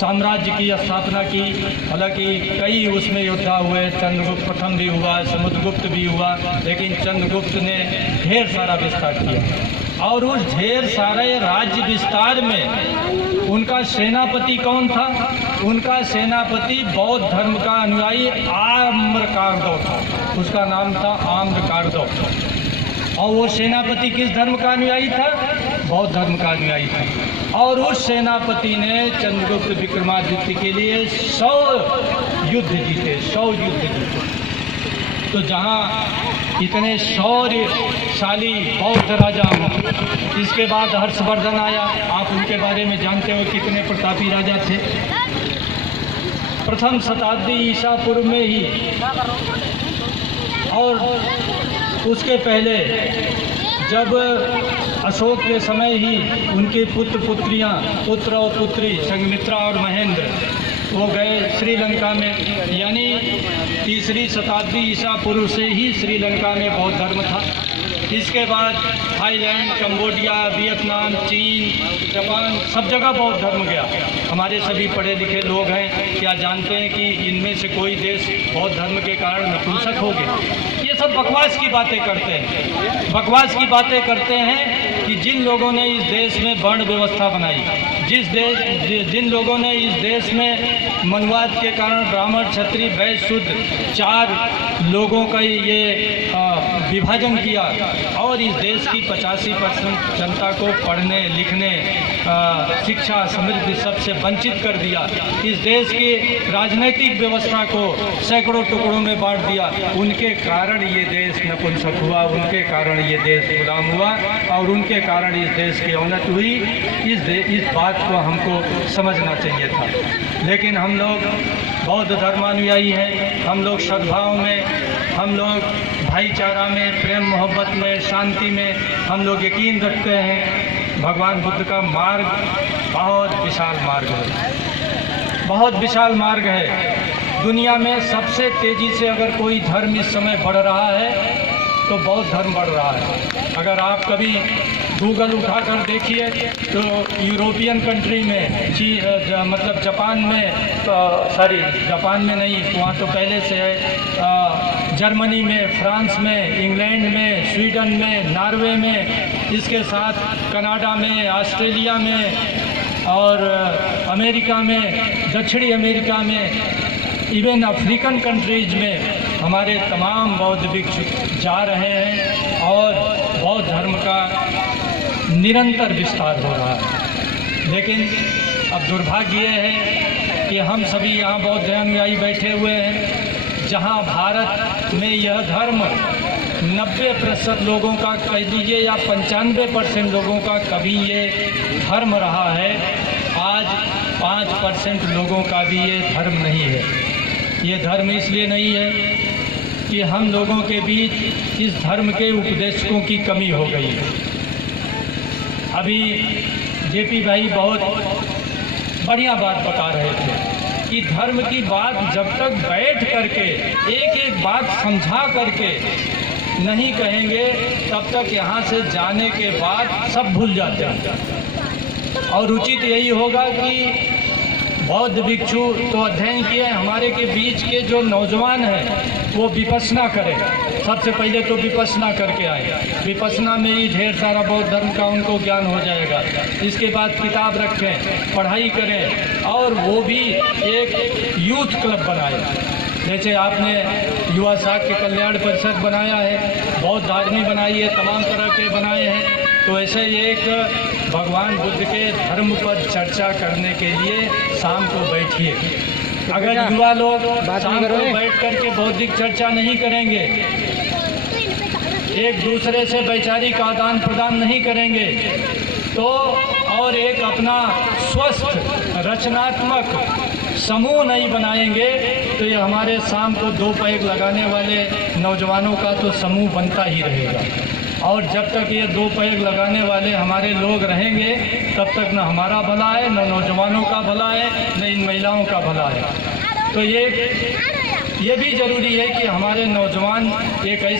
साम्राज्य की स्थापना की। हालांकि कई उसमें योद्धा हुए, चंद्रगुप्त प्रथम भी हुआ, समुद्रगुप्त भी हुआ, लेकिन चंद्रगुप्त ने ढेर सारा विस्तार किया। और उस ढेर सारे राज्य विस्तार में उनका सेनापति कौन था? उनका सेनापति बौद्ध धर्म का अनुयायी आम्रकार्दो था। उसका नाम था आम्रकार्दो। और वो सेनापति किस धर्म का अनुयायी था? बौद्ध धर्म का अनुयायी था। और उस सेनापति ने चंद्रगुप्त विक्रमादित्य के लिए 100 युद्ध जीते, 100 युद्ध जीते। तो जहाँ इतने शौर्यशाली बौद्ध राजा हों, इसके बाद हर्षवर्धन आया। आप उनके बारे में जानते हो कितने प्रतापी राजा थे। प्रथम शताब्दी ईसा पूर्व में ही, और उसके पहले जब अशोक के समय ही उनके पुत्र पुत्रियां, पुत्र और पुत्री संघमित्रा और महेंद्र, वो गए श्रीलंका में। यानी तीसरी शताब्दी ईसा पूर्व से ही श्रीलंका में बौद्ध धर्म था। इसके बाद थाईलैंड, कंबोडिया, वियतनाम, चीन, जापान, सब जगह बौद्ध धर्म गया। हमारे सभी पढ़े लिखे लोग हैं, क्या जानते हैं कि इनमें से कोई देश बौद्ध धर्म के कारण नपुंसक हो गए? ये सब बकवास की बातें करते हैं। बकवास की बातें करते हैं कि जिन लोगों ने इस देश में वर्ण व्यवस्था बनाई, जिन लोगों ने इस देश में मनुवाद के कारण ब्राह्मण, क्षत्रिय, वैश्य, शूद्र 4 लोगों का ये विभाजन किया और इस देश की 85% जनता को पढ़ने लिखने, शिक्षा, समृद्धि सबसे वंचित कर दिया। इस देश की राजनीतिक व्यवस्था को सैकड़ों टुकड़ों में बांट दिया। उनके कारण ये देश नपुंसक हुआ, उनके कारण ये देश गुलाम हुआ और उनके कारण इस देश की अवनति हुई। इस बात को हमको समझना चाहिए था। लेकिन हम लोग बौद्ध धर्मानुयायी हैं, हम लोग सद्भाव में, हम लोग भाईचारा में, प्रेम मोहब्बत में, शांति में हम लोग यकीन रखते हैं। भगवान बुद्ध का मार्ग बहुत विशाल मार्ग है, बहुत विशाल मार्ग है। दुनिया में सबसे तेज़ी से अगर कोई धर्म इस समय बढ़ रहा है तो बौद्ध धर्म बढ़ रहा है। अगर आप कभी गूगल उठाकर देखिए तो यूरोपियन कंट्री में, मतलब जापान में, जापान में नहीं, वहाँ तो पहले से है, जर्मनी में, फ्रांस में, इंग्लैंड में, स्वीडन में, नॉर्वे में, इसके साथ कनाडा में, ऑस्ट्रेलिया में और अमेरिका में, दक्षिणी अमेरिका में, इवन अफ्रीकन कंट्रीज में हमारे तमाम बौद्ध भिक्षु जा रहे हैं और बौद्ध धर्म का निरंतर विस्तार हो रहा है। लेकिन अब दुर्भाग्य ये है कि हम सभी यहाँ बौद्ध अनुयायी बैठे हुए हैं, जहाँ भारत में यह धर्म 90% लोगों का कह दीजिए या 95% लोगों का कभी ये धर्म रहा है। आज 5% लोगों का भी ये धर्म नहीं है। ये धर्म इसलिए नहीं है कि हम लोगों के बीच इस धर्म के उपदेशकों की कमी हो गई है। अभी जेपी भाई बहुत बढ़िया बात बता रहे थे कि धर्म की बात जब तक बैठ करके एक एक बात समझा करके नहीं कहेंगे, तब तक यहाँ से जाने के बाद सब भूल जाते हैं। और उचित यही होगा कि बौद्ध भिक्षु तो अध्ययन किए, हमारे के बीच के जो नौजवान हैं वो विपश्यना करें। सबसे पहले तो विपश्यना करके आए, विपश्यना में ही ढेर सारा बौद्ध धर्म का उनको ज्ञान हो जाएगा। इसके बाद किताब रखें, पढ़ाई करें और वो भी एक यूथ क्लब बनाए। जैसे आपने युवा साहित्य कल्याण परिषद बनाया है, बौद्ध आदमी बनाई है, तमाम तरह के बनाए हैं। तो ऐसे एक भगवान बुद्ध के धर्म पर चर्चा करने के लिए शाम को बैठिए। अगर युवा लोग शाम को बैठ करके बौद्धिक चर्चा नहीं करेंगे, एक दूसरे से वैचारिक आदान प्रदान नहीं करेंगे, तो और एक अपना स्वस्थ रचनात्मक समूह नहीं बनाएंगे, तो ये हमारे शाम को 2 पैग लगाने वाले नौजवानों का तो समूह बनता ही रहेगा। और जब तक ये 2 पैग लगाने वाले हमारे लोग रहेंगे, तब तक न हमारा भला है, न नौजवानों का भला है, न इन महिलाओं का भला है। तो ये भी ज़रूरी है कि हमारे नौजवान एक